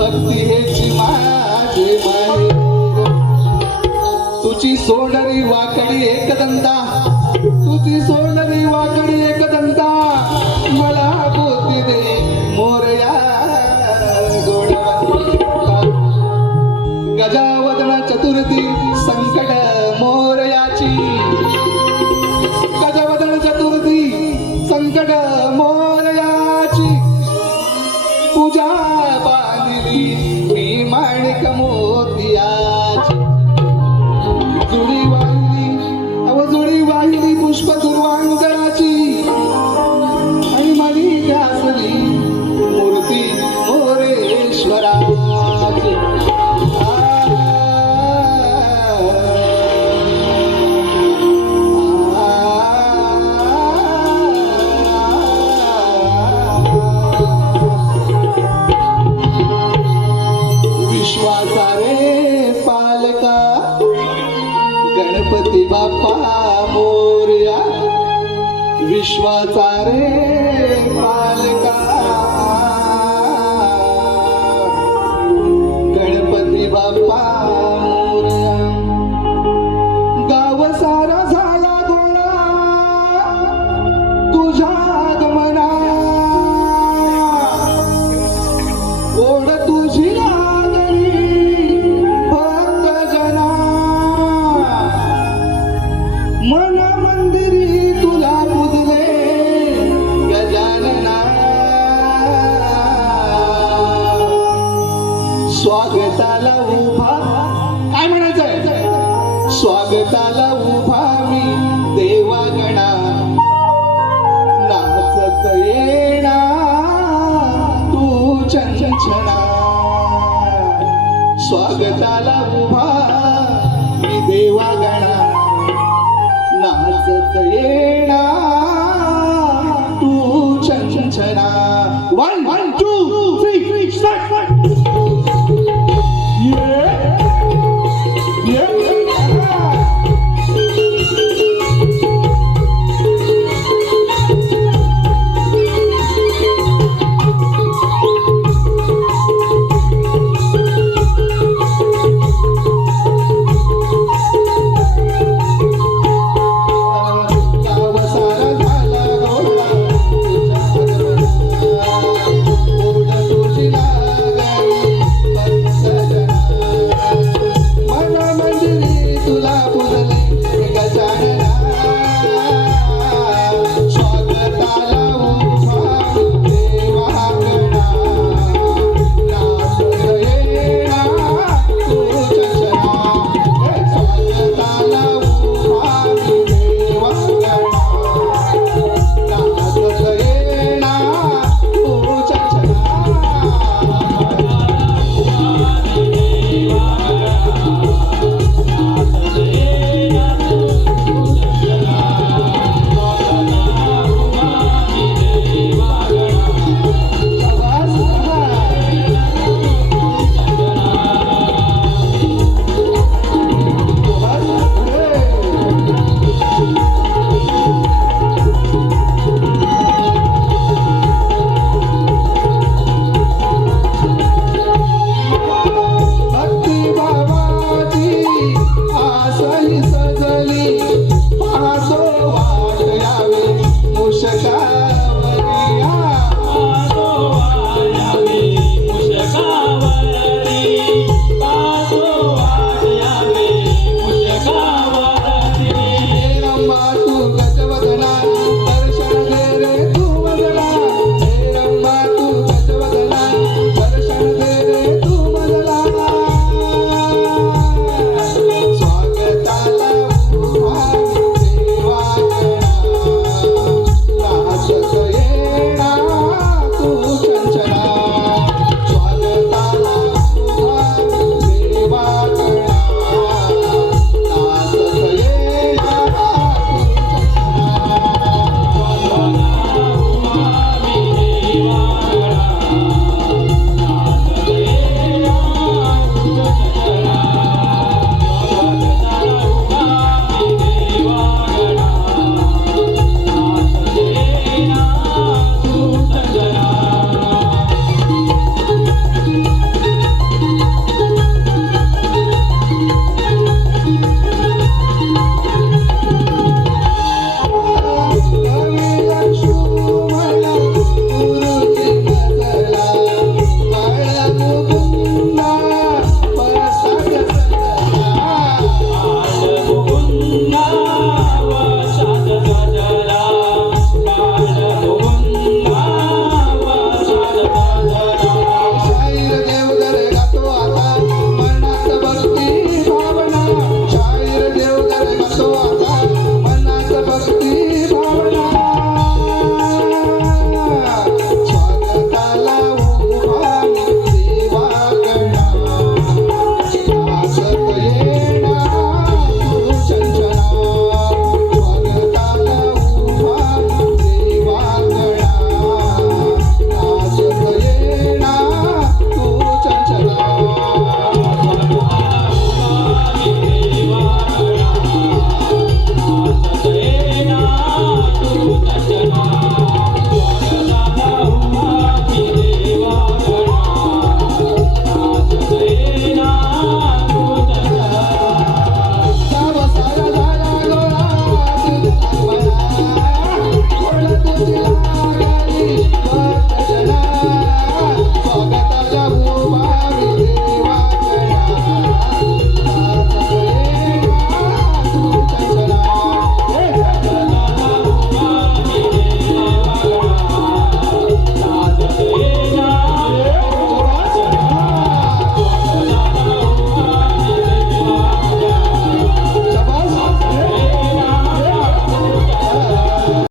भक्ती हेची माझे तुझी सोडरी वाकडी एकदंता. तुझी सोडरी वाकडी एकदंता. मला बोलते दे मोरया गजावदळा चतुर्थी संकट मोरयाची. गजावदन चतुर्थी संकट मोरयाची. पूजा Oh. विश्वाचा रे. स्वागताला उभा